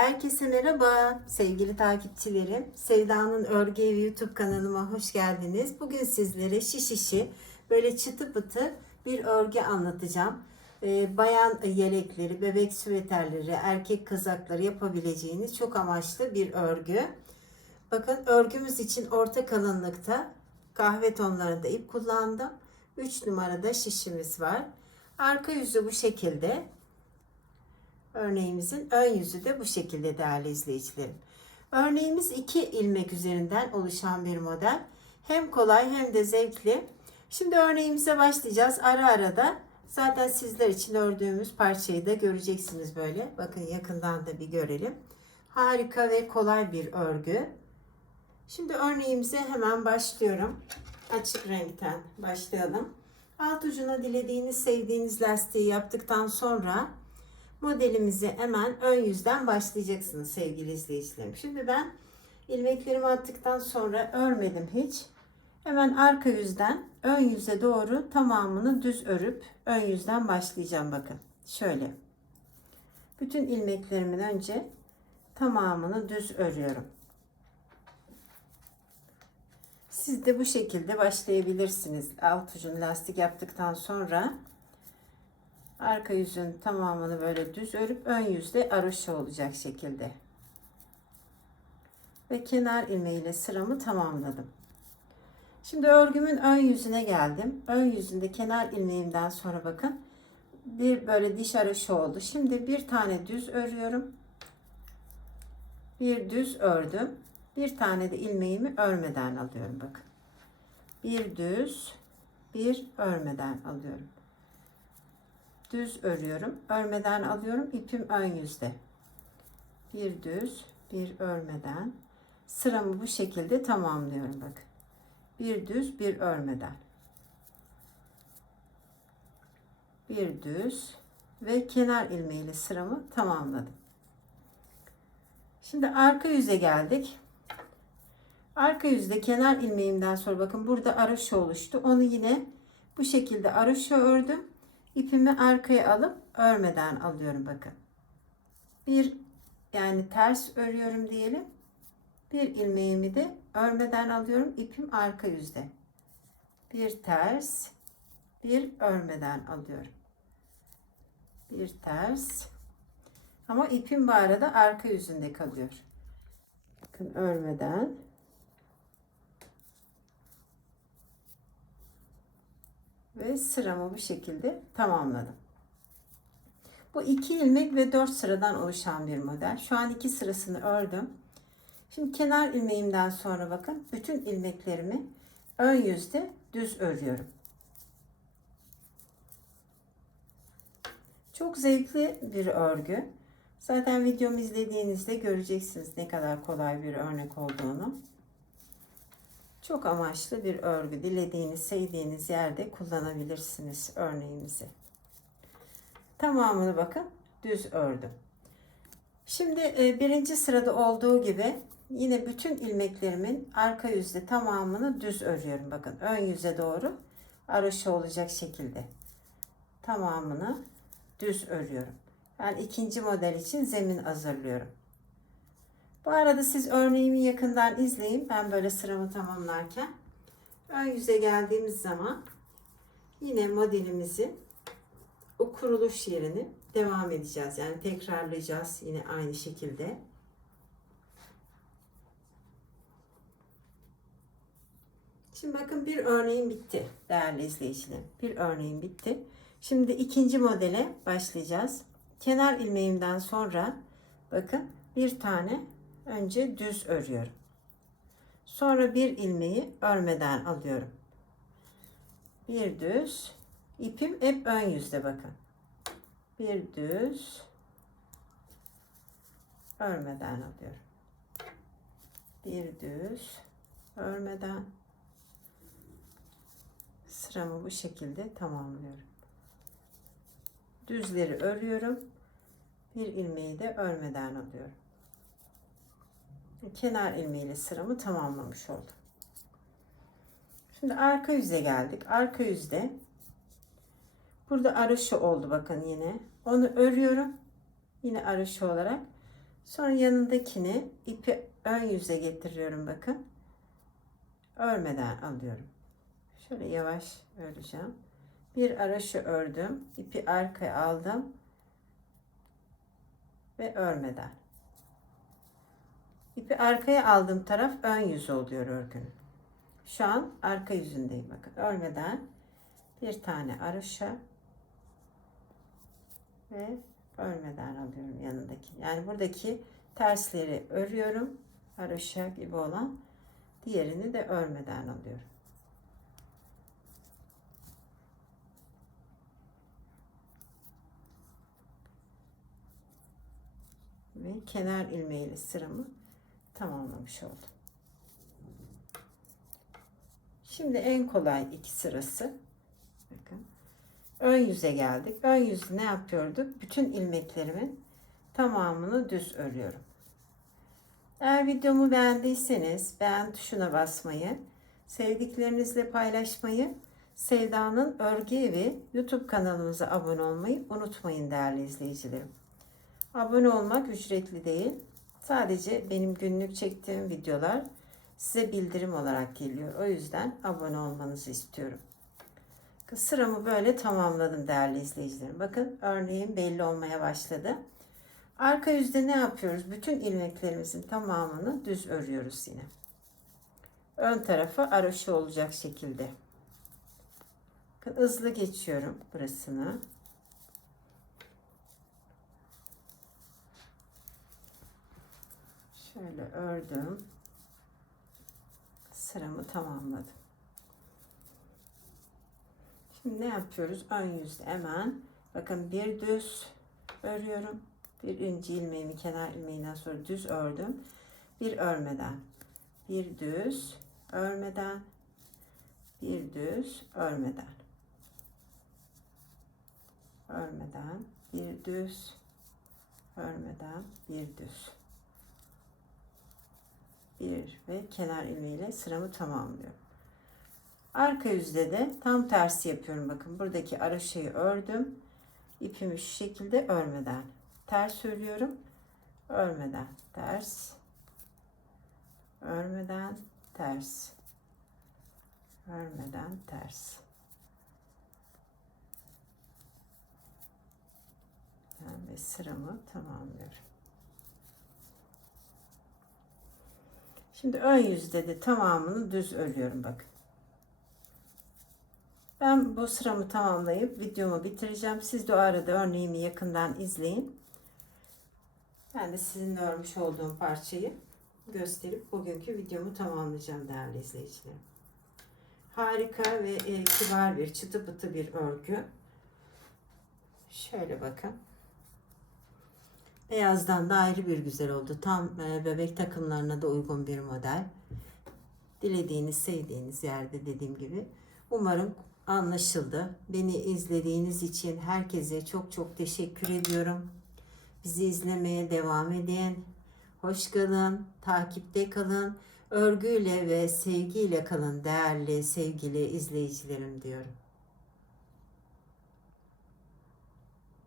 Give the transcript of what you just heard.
Herkese merhaba sevgili takipçilerim. Sevda'nın Örgü Evi YouTube kanalıma hoş geldiniz. Bugün sizlere şiş işi böyle çıtı pıtı bir örgü anlatacağım. Ee, bayan yelekleri, bebek süveterleri, erkek kazakları yapabileceğiniz çok amaçlı bir örgü. Bakın örgümüz için orta kalınlıkta kahve tonlarında ip kullandım. 3 numarada şişimiz var. Arka yüzü bu şekilde. Örneğimizin ön yüzü de bu şekilde değerli izleyicilerim. Örneğimiz iki ilmek üzerinden oluşan bir model. Hem kolay hem de zevkli. Şimdi örneğimize başlayacağız. Ara ara da zaten sizler için ördüğümüz parçayı da göreceksiniz böyle. Bakın yakından da bir görelim. Harika ve kolay bir örgü. Şimdi örneğimize hemen başlıyorum. Açık renkten başlayalım. Alt ucuna dilediğiniz, sevdiğiniz lastiği yaptıktan sonra modelimizi hemen ön yüzden başlayacaksınız sevgili izleyicilerim. Şimdi ben ilmeklerimi attıktan sonra örmedim hiç. Hemen arka yüzden ön yüze doğru tamamını düz örüp ön yüzden başlayacağım bakın. Şöyle. Bütün ilmeklerimin önce tamamını düz örüyorum. Siz de bu şekilde başlayabilirsiniz. Alt ucunu lastik yaptıktan sonra arka yüzün tamamını böyle düz örüp ön yüzde aroşa olacak şekilde. Ve kenar ilmeğiyle sıramı tamamladım. Şimdi örgümün ön yüzüne geldim. Ön yüzünde kenar ilmeğimden sonra bakın bir böyle diş aroşa oldu. Şimdi bir tane düz örüyorum. Bir düz ördüm. Bir tane de ilmeğimi örmeden alıyorum bakın. Bir düz, bir örmeden alıyorum düz örüyorum. Örmeden alıyorum. ipim ön yüzde. Bir düz, bir örmeden sıramı bu şekilde tamamlıyorum bakın. Bir düz, bir örmeden. Bir düz ve kenar ilmeğiyle sıramı tamamladım. Şimdi arka yüze geldik. Arka yüzde kenar ilmeğimden sonra bakın burada aroşa oluştu. Onu yine bu şekilde aroşa ördüm ipimi arkaya alıp örmeden alıyorum bakın. Bir yani ters örüyorum diyelim. Bir ilmeğimi de örmeden alıyorum. ipim arka yüzde. Bir ters, bir örmeden alıyorum. Bir ters. Ama ipim bu arada arka yüzünde kalıyor. Bakın örmeden ve sıramı bu şekilde tamamladım. Bu iki ilmek ve dört sıradan oluşan bir model. Şu an iki sırasını ördüm. Şimdi kenar ilmeğimden sonra bakın bütün ilmeklerimi ön yüzde düz örüyorum. Çok zevkli bir örgü. Zaten videomu izlediğinizde göreceksiniz ne kadar kolay bir örnek olduğunu. Çok amaçlı bir örgü. Dilediğiniz, sevdiğiniz yerde kullanabilirsiniz örneğimizi. Tamamını bakın düz ördüm. Şimdi e, birinci sırada olduğu gibi yine bütün ilmeklerimin arka yüzde tamamını düz örüyorum. Bakın ön yüze doğru aroşa olacak şekilde. Tamamını düz örüyorum. Ben ikinci model için zemin hazırlıyorum. Bu arada siz örneğimi yakından izleyin. Ben böyle sıramı tamamlarken. Ön yüze geldiğimiz zaman yine modelimizi o kuruluş yerini devam edeceğiz. Yani tekrarlayacağız yine aynı şekilde. Şimdi bakın bir örneğim bitti değerli izleyicilerim. Bir örneğim bitti. Şimdi ikinci modele başlayacağız. Kenar ilmeğimden sonra bakın bir tane önce düz örüyorum. Sonra bir ilmeği örmeden alıyorum. Bir düz. ipim hep ön yüzde bakın. Bir düz. Örmeden alıyorum. Bir düz. Örmeden. Sıramı bu şekilde tamamlıyorum. Düzleri örüyorum. Bir ilmeği de örmeden alıyorum kenar ilmeğiyle sıramı tamamlamış oldum. Şimdi arka yüze geldik. Arka yüzde burada araşı oldu bakın yine. Onu örüyorum. Yine araşı olarak Sonra yanındakini ipi ön yüze getiriyorum bakın. Örmeden alıyorum. Şöyle yavaş öreceğim. Bir araşı ördüm. ipi arkaya aldım. Ve örmeden. İpi arkaya aldığım taraf ön yüz oluyor örgünün. Şu an arka yüzündeyim bakın. Örmeden bir tane araşa ve örmeden alıyorum yanındaki. Yani buradaki tersleri örüyorum. Haroşa gibi olan. Diğerini de örmeden alıyorum. Ve kenar ilmeğiyle sıramı tamamlamış oldum. Şimdi en kolay iki sırası. Bakın. Ön yüze geldik. Ön yüz ne yapıyorduk? Bütün ilmeklerimin tamamını düz örüyorum. Eğer videomu beğendiyseniz beğen tuşuna basmayı, sevdiklerinizle paylaşmayı, Sevda'nın Örgü Evi YouTube kanalımıza abone olmayı unutmayın değerli izleyicilerim. Abone olmak ücretli değil. Sadece benim günlük çektiğim videolar size bildirim olarak geliyor. O yüzden abone olmanızı istiyorum. Sıramı böyle tamamladım değerli izleyicilerim. Bakın örneğin belli olmaya başladı. Arka yüzde ne yapıyoruz? Bütün ilmeklerimizin tamamını düz örüyoruz yine. Ön tarafı araşı olacak şekilde. Bakın hızlı geçiyorum burasını. Şöyle ördüm. Sıramı tamamladım. Şimdi ne yapıyoruz? Ön yüzde hemen bakın bir düz örüyorum. Bir inci ilmeğimi kenar ilmeğinden sonra düz ördüm. Bir örmeden. Bir düz örmeden. Bir düz örmeden. Örmeden. Bir düz örmeden. Bir düz. Bir ve kenar ilmeğiyle sıramı tamamlıyorum. Arka yüzde de tam tersi yapıyorum. Bakın buradaki ara şeyi ördüm. İpimi şu şekilde örmeden ters örüyorum. Örmeden ters. Örmeden ters. Örmeden ters. ve sıramı tamamlıyorum. Şimdi ön yüzde de tamamını düz örüyorum bakın. Ben bu sıramı tamamlayıp videomu bitireceğim. Siz de o arada örneğimi yakından izleyin. Ben de sizin örmüş olduğum parçayı gösterip bugünkü videomu tamamlayacağım değerli izleyicilerim. Harika ve e, kibar bir çıtı pıtı bir örgü. Şöyle bakın. Beyazdan da ayrı bir güzel oldu. Tam e, bebek takımlarına da uygun bir model. Dilediğiniz, sevdiğiniz yerde dediğim gibi. Umarım anlaşıldı. Beni izlediğiniz için herkese çok çok teşekkür ediyorum. Bizi izlemeye devam edin. Hoş kalın, takipte kalın. Örgüyle ve sevgiyle kalın değerli sevgili izleyicilerim diyorum.